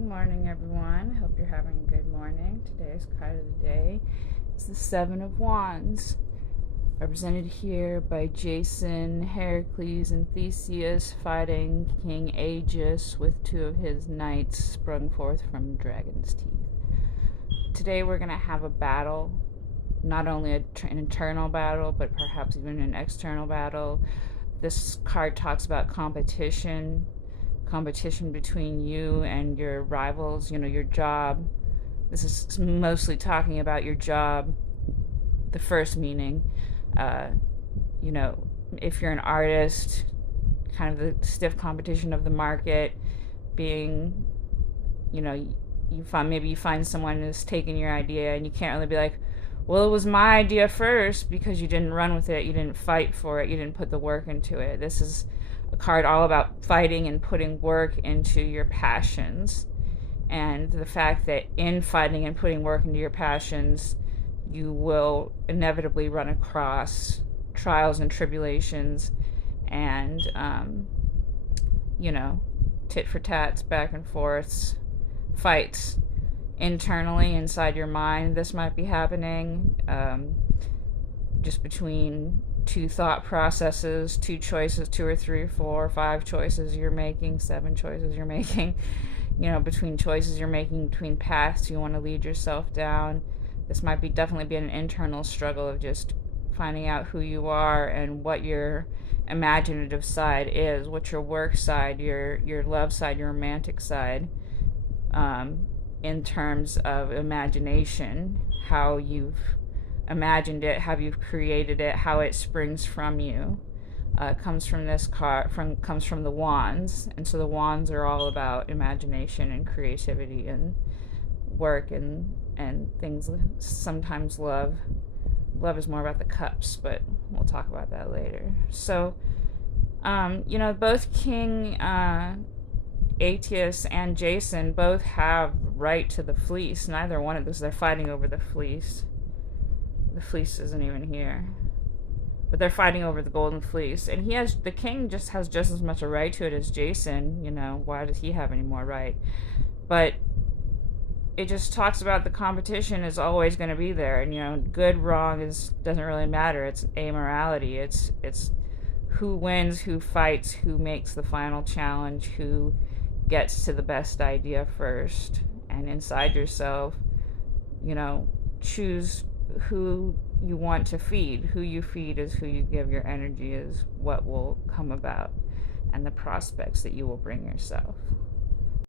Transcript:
Good morning, everyone. Hope you're having a good morning. Today's card of the day is the Seven of Wands, represented here by Jason, Heracles, and Theseus fighting King Aegis with two of his knights sprung forth from dragon's teeth. Today we're going to have a battle, not only an internal battle, but perhaps even an external battle. This card talks about competition between you and your rivals, your job. This is mostly talking about your job, the first meaning. If you're an artist, kind of the stiff competition of the market, being, you find someone who's taking your idea and you can't really be like, well, it was my idea first, because you didn't run with it, you didn't fight for it, you didn't put the work into it. This is a card all about fighting and putting work into your passions, and the fact that in fighting and putting work into your passions, you will inevitably run across trials and tribulations and tit for tats, back and forths, fights internally inside your mind. This might be happening just between two thought processes, two choices, two or three, four, five choices you're making, seven choices you're making, between choices you're making, between paths you want to lead yourself down. This might be definitely be an internal struggle of just finding out who you are and what your imaginative side is, what your work side, your love side, your romantic side, in terms of imagination, how you've imagined it, how you've created it, how it springs from you. Comes from this card, comes from the wands, and so the wands are all about imagination and creativity and work and things. Sometimes love is more about the cups, but we'll talk about that later. So both King Aetius and Jason both have right to the fleece. Neither one of those, they're fighting over the fleece. The fleece isn't even here, but they're fighting over the golden fleece, and the king just has just as much a right to it as Jason. Why does he have any more right? But it just talks about the competition is always going to be there, and good, wrong doesn't really matter. It's amorality. It's who wins, who fights, who makes the final challenge, who gets to the best idea first. And inside yourself, choose who you want to feed. Who you feed is who you give your energy, is what will come about, and the prospects that you will bring yourself.